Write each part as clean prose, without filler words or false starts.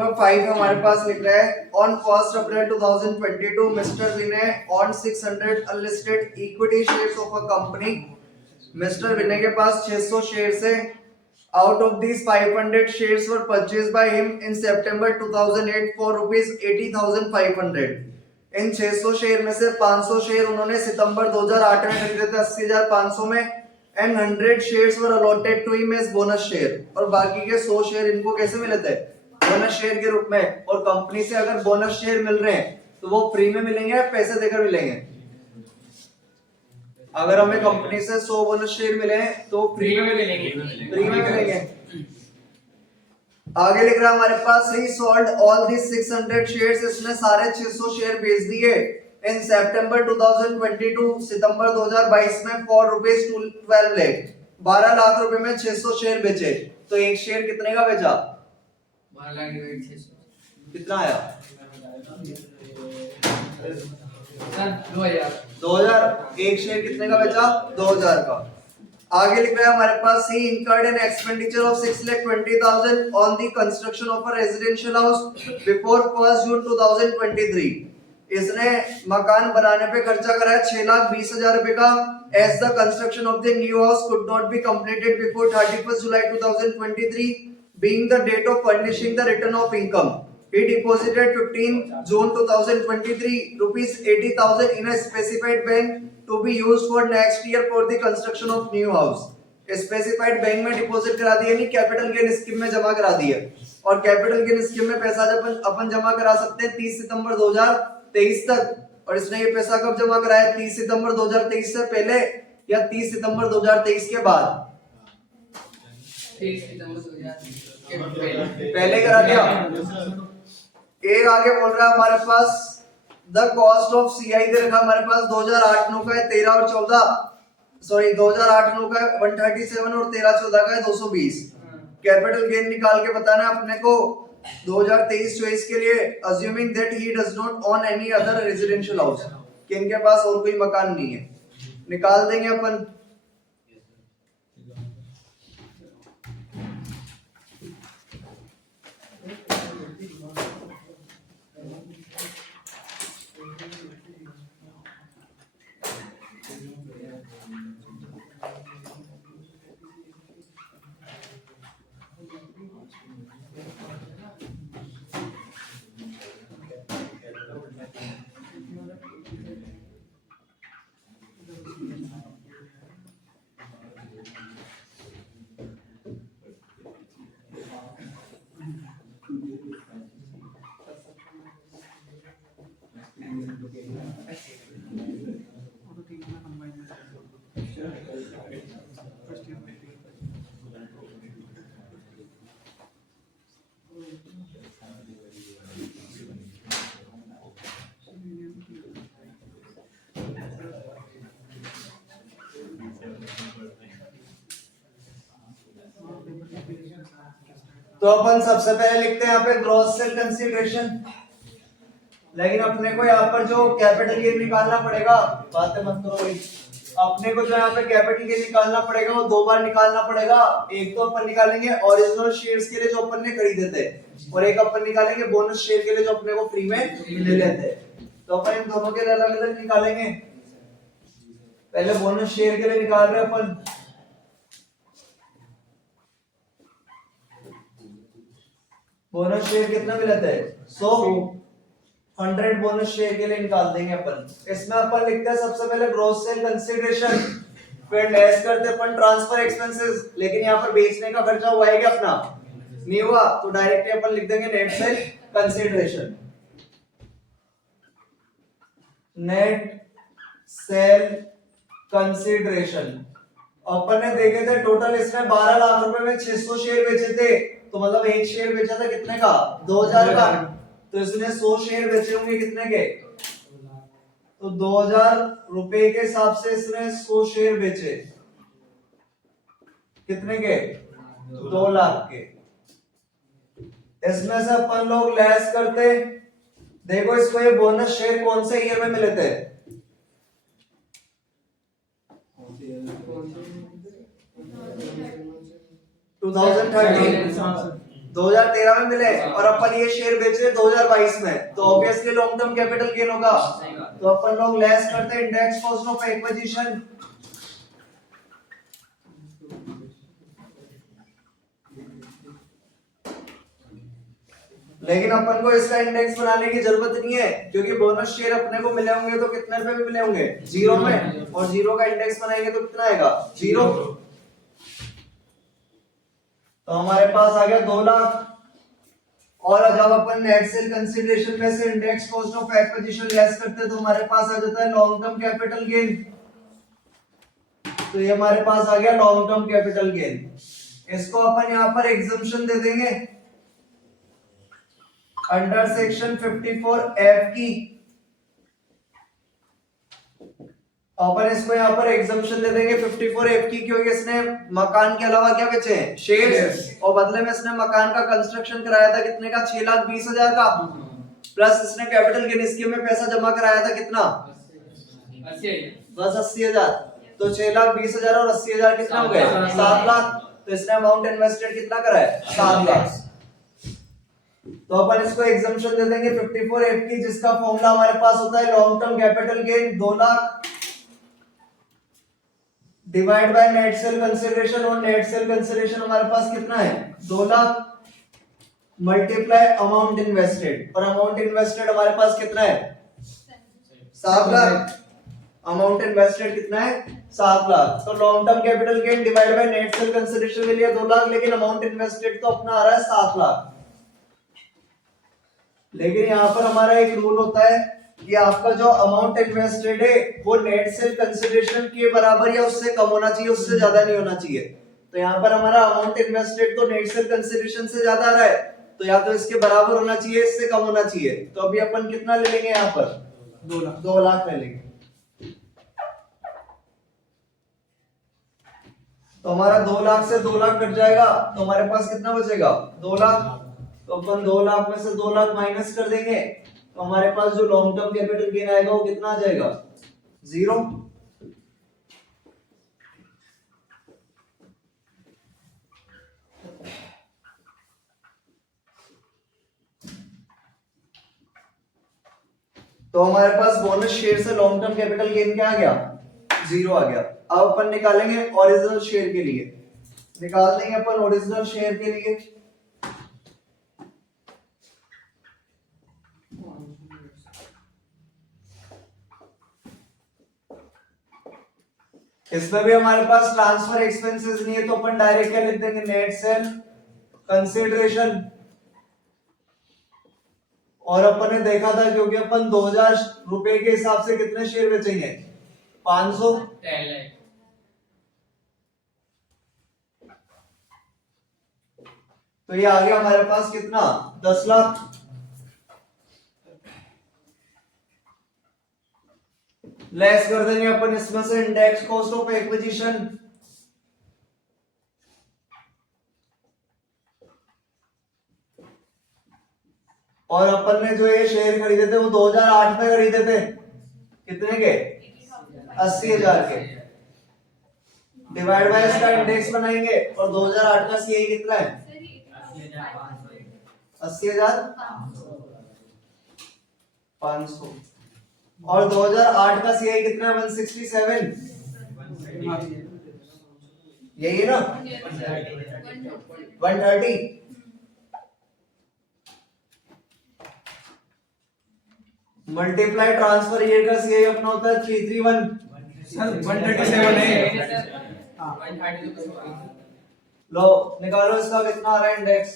Number 5 हमारे पास लिख रहा है on 1st April 2022 mister Vinay on 600 unlisted equity shares of a company. Mister Vinay के पास 600 शेयर्स है। Out of these 500 shares were purchased by him in September 2008 for rupees 80,500। In 600 share में से 500 share उन्होंने सितंबर 2008 में खरीदे थे 80,500 में and 100 shares were allotted to him as bonus share. और बाकी के 100 शेयर इनको कैसे मिले थे? बोनस शेयर के रूप में। और कंपनी से अगर बोनस शेयर मिल रहे हैं तो वो फ्री में मिलेंगे या पैसे देकर मिलेंगे? अगर हमें कंपनी से 100 बोनस शेयर मिले हैं तो फ्री में मिलेंगे। फ्री में मिलेंगे। आगे लिख रहा है हमारे पास ही सोल्ड ऑल दी 600 शेयर्स। इसने सारे 600 शेयर बेच दिए इन सितंबर 2022 सितंबर 2022 में फॉर रुपीज 12 लाख 12 लाख रुपए में 600 शेयर बेचे। तो एक शेयर कितने का बेचा? 12 लाख डिवाइड 600 कितना आया? 2000। एक शेयर कितने का बेचा? 2000 का। आगे लिख रहा है हमारे पास ही incurred an expenditure of 6,20,000 on the construction of a residential house before 1st June 2023। इसने मकान बनाने पे खर्चा करा है 6,20,000 रुपए का। As the construction of the new house could not be completed before 31st July 2023 being the date of furnishing the return of income, he deposited 15 June 2023 rupees 80,000 in a specified bank to be used for next year for the construction of new house। Specified bank में deposit करा दिए, नहीं capital gain scheme में जमा करा दिए। और capital gain scheme में पैसा जब अपन जमा करा सकते हैं 30 सितंबर 2023 तक। और इसने ये पैसा कब जमा कराया? 30 सितंबर 2023 से पहले या 30 सितंबर 2023 के बाद? 30 सितंबर 2023 के पहले करा दिया। एक आगे बोल रहा है हमारे पास द कॉस्ट ऑफ सीआई दे रखा हमारे पास 2008 9 का है 13 और 14 सॉरी 2008 9 का 137 और 13 14 का है 220। कैपिटल गेन निकाल के बताना है अपने को 2023-24 के लिए। Assuming that he does not own any other residential house, कि इनके पास और कोई मकान नहीं है। निकाल देंगे अपन। तो अपन सबसे पहले लिखते हैं यहाँ पे ग्रॉस सेल कंसीडरेशन। लेकिन अपने को यहाँ पर जो कैपिटल गेन निकालना पड़ेगा, बातें मत करो भाई, अपने को जो यहाँ पे कैपिटल गेन निकालना पड़ेगा वो दो बार निकालना पड़ेगा। एक तो अपन निकालेंगे ओरिजिनल शेयर्स के लिए जो अपन ने खरीदे थे, और एक अपन निकालेंगे बोनस शेयर के लिए जो अपने को फ्री में ले लेते। तो अपन इन दोनों के लिए अलग अलग निकालेंगे। पहले बोनस शेयर के लिए निकाल रहे अपन। बोनस शेयर कितना मिला था? 100 बोनस शेयर के लिए निकाल देंगे अपन। इसमें अपन लिखते हैं सबसे पहले ग्रॉस सेल कंसीडरेशन, फिर लेस करते अपन ट्रांसफर एक्सपेंसेस। लेकिन यहाँ पर बेचने का खर्चा हुआ है क्या अपना? नहीं हुआ, तो डायरेक्टली अपन लिख देंगे net sale consideration. Net sale consideration अपन ने देखे थे टोटल इसने 12 लाख रुपए में 600 शेयर बेचे थे। तो मतलब एक शेयर बेचा था कितने का? 2000 का। तो इसने 100 शेयर बेचे होंगे कितने के? तो 2000 रुपए के हिसाब से इसने 100 शेयर बेचे कितने के? 2 लाख के। इसमें से अपन लोग लेस करते, देखो इसको ये बोनस शेयर कौन से ईयर में मिले थे? 2013। 2013 में मिले और अपन ये शेयर बेच रहे 2022 में, तो obviously long term capital gain होगा। तो अपन लोग लेस करते हैं इंडेक्स कॉस्ट ऑफ एक्विजिशन। लेकिन अपन को इसका इंडेक्स बनाने की जरूरत नहीं है, क्योंकि बोनस शेयर अपने को मिले होंगे तो कितने रुपए में मिले होंगे, 0 में, और 0 का इंडेक्स बनाएंगे तो कितना आएगा, 0। तो हमारे पास आ गया 2 लाख। और जब अपन नेट सेल कंसीडरेशन में से index cost of acquisition less करते हैं तो हमारे पास आ जाता है लॉन्ग टर्म कैपिटल गेन। तो ये हमारे पास आ गया लॉन्ग टर्म कैपिटल गेन। इसको अपन यहां पर एग्जम्पशन दे देंगे अंडर सेक्शन 54F की। अपन इसको यहाँ पर एग्जम्पशन दे देंगे 54F की, क्योंकि इसने मकान के अलावा क्या बेचे हैं, शेयर्स, और बदले में इसने मकान का कंस्ट्रक्शन कराया था कितने का, 6,20,000 का, प्लस इसने कैपिटल गेन स्कीम में पैसा जमा कराया था कितना, 80,000। तो 6,20,000 और 80,000 कितना हो गए, 7 लाख। तो इसने अमाउंट इन्वेस्टेड कितना करा है, 7 लाख। तो अपन इसको एग्जम्पशन दे देंगे 54F की, जिसका फॉर्मूला हमारे पास होता है long term capital gain 2 lakh divide by net sale consideration, और नेट सेल कंसीडरेशन हमारे पास कितना है, 2 लाख मल्टीप्लाई अमाउंट इन्वेस्टेड, और अमाउंट इन्वेस्टेड हमारे पास कितना है, 7 लाख। अमाउंट इन्वेस्टेड कितना है, 7 लाख। तो long term capital gain divide by net sale consideration के लिए 2 लाख, लेकिन अमाउंट इन्वेस्टेड तो अपना आ रहा है 7 लाख। लेकिन यहाँ पर हमारा एक रूल होता है कि आपका जो अमाउंट इन्वेस्टेड है वो नेट सेल कंसीडरेशन के बराबर या उससे कम होना चाहिए, उससे ज्यादा नहीं होना चाहिए। तो यहाँ पर हमारा अमाउंट इन्वेस्टेड तो नेट सेल कंसीडरेशन से ज्यादा आ रहा है, तो या तो इसके बराबर होना चाहिए, इससे कम होना चाहिए। तो अभी अपन कितना ले लेंगे, यहाँ पर 2 लाख ले लेंगे। तो हमारा 2 लाख से 2 लाख कट जाएगा, तो हमारे पास कितना बचेगा, 2 लाख। तो अपन 2 लाख में से 2 लाख माइनस कर देंगे, तो हमारे पास जो लॉन्ग टर्म कैपिटल गेन आएगा वो कितना आ जाएगा, 0। तो हमारे पास बोनस शेयर से लॉन्ग टर्म कैपिटल गेन क्या आ गया, 0 आ गया। अब अपन निकालेंगे ओरिजिनल शेयर के लिए, निकाल देंगे अपन ओरिजिनल शेयर के लिए। इसमें भी हमारे पास ट्रांसफर एक्सपेंसेस नहीं है, तो अपन डायरेक्ट क्या लिख देंगे, नेट सेल कंसीडरेशन। और अपन ने देखा था, क्योंकि अपन 2,000 रुपए के हिसाब से कितने शेयर बेचेंगे, 500। तो ये आ गया हमारे पास कितना, 10 लाख। लेस कर देंगे अपन इसमें से इंडेक्स कॉस्ट ऑफ एक्विजिशन। और अपन ने जो ये शेयर खरीदे थे वो 2008 में खरीदे थे, कितने के, 80,000 के। डिवाइड बाय इसका इंडेक्स बनाएंगे, और 2008 का सीआई कितना है, 80,500। और 2008 का सीआई कितना है, 167। यही है ना, 130। मल्टीप्लाई ट्रांसफर ईयर का सीआई अपना होता है 331। सर 137 है। लो निकालो इसका कितना आ रहा है इंडेक्स,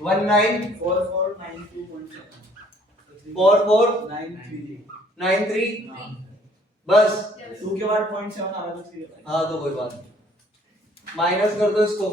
194493 बस 2 के बाद 0.7 आ रहा है। हाँ तो कोई बात नहीं, माइनस कर दो इसको।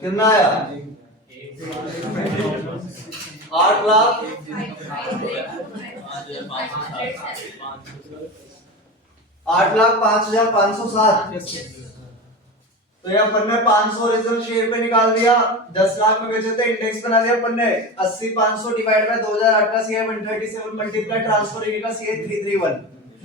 कितना आया, 8 लाख 8,05,507। तो ये अपन ने 500 रिजर्व शेयर पे निकाल दिया, 10 लाख में बेचे थे, इंडेक्स बना दिया अपन ने 80 500 डिवाइड बाय 2008 का सीए 137 मल्टीप्लाई ट्रांसफर एरिया का सीए 331,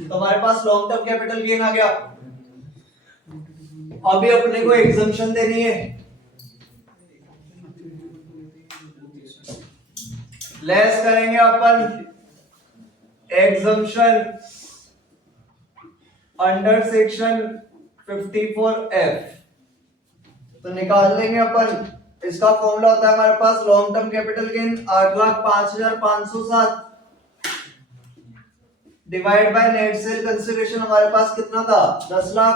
तो हमारे पास लॉन्ग टर्म कैपिटल गेन आ गया। अभी अपने को एग्जम्पशन देनी है, लेस करेंगे अपन एग्जम्पशन अंडर सेक्शन 54F, तो निकाल लेंगे अपन। इसका फॉर्मूला होता है हमारे पास long term capital gain 8,05,507 divide by net sale consideration हमारे पास कितना था 10 लाख,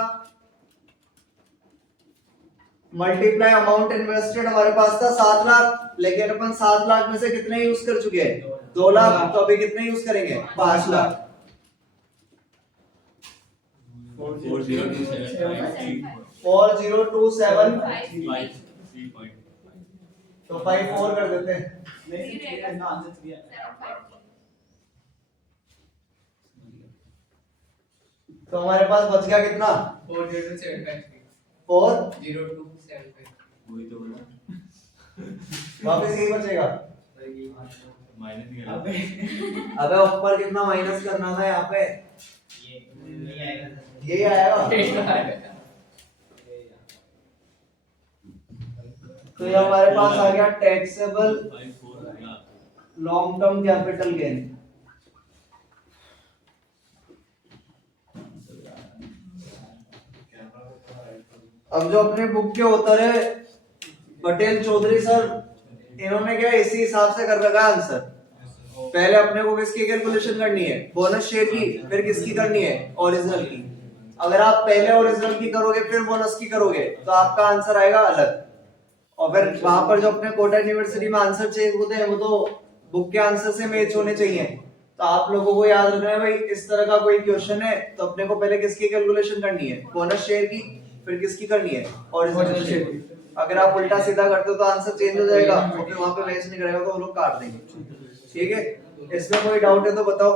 मल्टीप्लाई अमाउंट इन्वेस्टेड हमारे पास था 7 लाख, लेकिन अपन 7 लाख में से कितने यूज कर चुके हैं 2 लाख, तो अभी कितने यूज करेंगे 5 लाख। 4027 तो 54 कर देते हैं, तो हमारे पास बच गया कितना 40275 और 0275 वापस यही बचेगा। अबे ऊपर कितना माइनस करना था यहाँ पे, यही आएगा। तो ये हमारे पास आ गया taxable long term capital gain. अब जो अपने बुक के ऑथर है पटेल चौधरी सर, इन्होंने क्या इसी हिसाब से कर रखा है आंसर। पहले अपने को किसकी कैलकुलेशन करनी है बोनस शेयर की, फिर किसकी करनी है ओरिजिनल की। अगर आप पहले ओरिजिनल की करोगे फिर बोनस की करोगे तो आपका आंसर आएगा अलग, और फिर वहां पर जो अपने कोटा यूनिवर्सिटी में आंसर चेक होते हैं वो तो बुक के आंसर से मैच होने चाहिए। तो आप लोगों को याद रखना है भाई, इस तरह का कोई क्वेश्चन है तो अपने को पहले किसकी कैलकुलेशन करनी है बोनस शेयर की, फिर किसकी करनी है ओरिजिनल शेयर की। अगर आप उल्टा सीधा करते हो तो आंसर चेंज हो जाएगा और फिर वहां पे मैच नहीं करेगा तो वो लोग काट देंगे। ठीक है, इसमें कोई डाउट है तो बताओ।